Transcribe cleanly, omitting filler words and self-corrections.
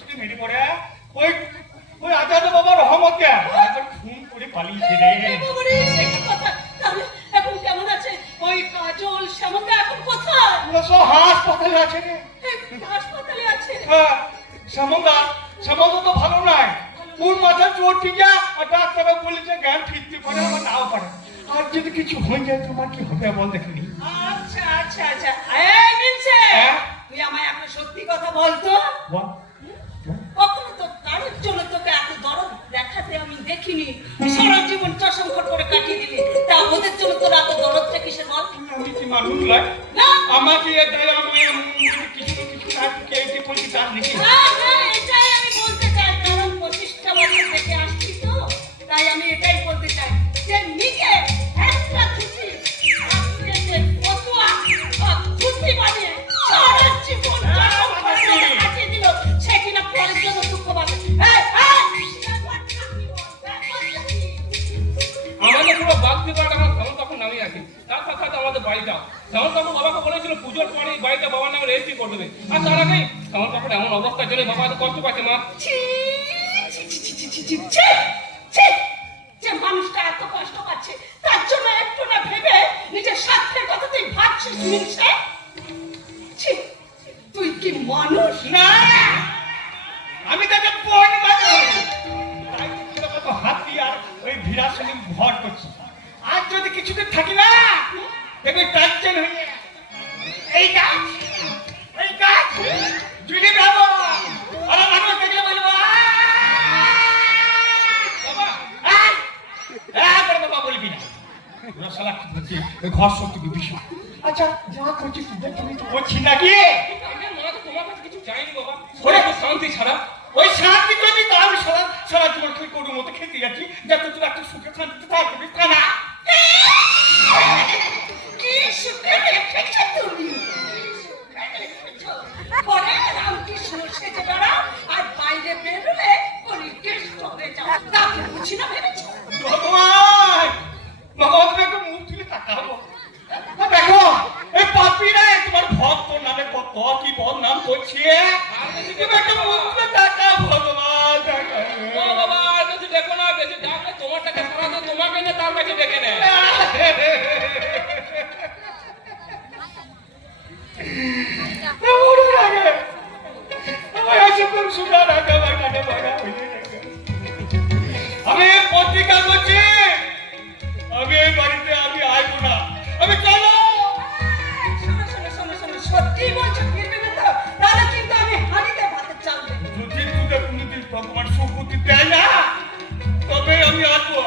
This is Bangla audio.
থেকে মেরে পড়ে ওই ওই আজাদ বাবার রহমতে খুন করে পালিয়েছে রে। তাহলে এখন কেমন আছে ওই কাজল শ্যামলদা? এখন কোথায়? ওরা সব হাসপাতালে আছে রে। হাসপাতালে আছে? হ্যাঁ, শ্যামলদা তো ভালো নয়। ওর মাথায় চোট টিকা আর ডাক্তাররা বলেছে জ্ঞান ফিরতে পারে আবার নাও পারে। আর যদি কিছু হয়ে যায় তোমার কি হবে বল দেখিনি। আচ্ছা আচ্ছা আচ্ছা, এই মিনছে, তুই আমায় একটা সত্যি কথা বলতো। বল। কখনো তো কারোর জন্য তোকে এত দরদ দেখাতে আমি দেখিনি। সারা জীবন চশমখর করে কাটিয়ে দিলি, তা ওদের জন্য তোর এত দরদটা কিসের বল? আমি কি মানুষ নয়? না, আমাকে এটাই আমার কিছু কিছু না কে কে বলছি তার নাকি? হ্যাঁ হ্যাঁ, এটাই আমি বলতে চাই, কারণ 25টা বছর থেকে আসছি তো, তাই আমি এটাই বলতে চাই যে নিজে একটা খুশি আজকে যে কতুয়া খুশি বানিয়ে সারা জীবন চশমখর করে কাটিয়ে দিল, সে কিনা পরের জন্য দুঃখ পাবে। আমাদের পুরো বাগদি বাড়িটা আমার তখন নামিয়ে রাখি। তার সাথে সাথে আমাদের বাড়িটা শ্যামল কাকু বাবাকে বলেছিল পুজোর পরে বাড়িটা বাবার নামে রেজিস্ট্রি করে দেবে। আর তার আগেই শ্যামল কাকুর এমন অবস্থার জন্য বাবা এত কষ্ট পাচ্ছে। মা, যে মানুষটা এত কষ্ট পাচ্ছে তার জন্য একটু না ভেবে নিজের স্বার্থের কথা তুই ভাবছিস মিনছে? তুই কি মানুষ? না, আমি তাকে বোন বানাবো। তাই তো হাতি আর ওই ভিড়ার সঙ্গে ভর করছি। আর যদি কিছুদিন থাকি না দেখবি টাইটেন হয়ে এই গাছ জুড়ে যাবো। আর মানুষ দেখলে বলবো বাবা বলবি না। ওরা শালা কি বলছে ঘর সত্যি বিষয়। আচ্ছা যা করছিস তুমি তো করছি নাকি? মা তো তোমার কাছে কিছু চাইনি বাবা, ওরা তো শান্তি ছাড়া। ওই শান্তি যদি তাও সারা জীবন তুই গরুর মতো খেতে যাচ্ছি যাতে তুই একটা সুখে শান্তিতে থাকবি তা না। কি সুখে রেখেছো তুমি? পরে রামকৃষ্ণ সেজে বেড়াও আর বাইরে বেরোলে গলির কেষ্ট হয়ে যাও, তাকে বুঝি না ভেবেছো? ভগবান তুমি একটু মুখ তুলে তাকাবো। দেখো এই পাপিরা তোমার ভক্ত নামে কত কি বদনাম করছে। তুমি একটু মুখ তুলে তাকাও ভগবান। ও বাবা, আর বেশি দেখো না, বেশি ডাকলে তোমার টাকা সারা তো তোমাকে না তার কাছে ডেকে নেয়। আমি পত্রিকা করছি, আমি এই বাড়িতে আমি আসবো না, আমি চলো। শোনো, সত্যি বলছো ফিরবে না তো? তাহলে কিন্তু আমি হাঁড়িতে ভাতের চাল দেবো। যদি তুই কোনদিন ভগবান সুখ দেয় না তবে আমি আসবো।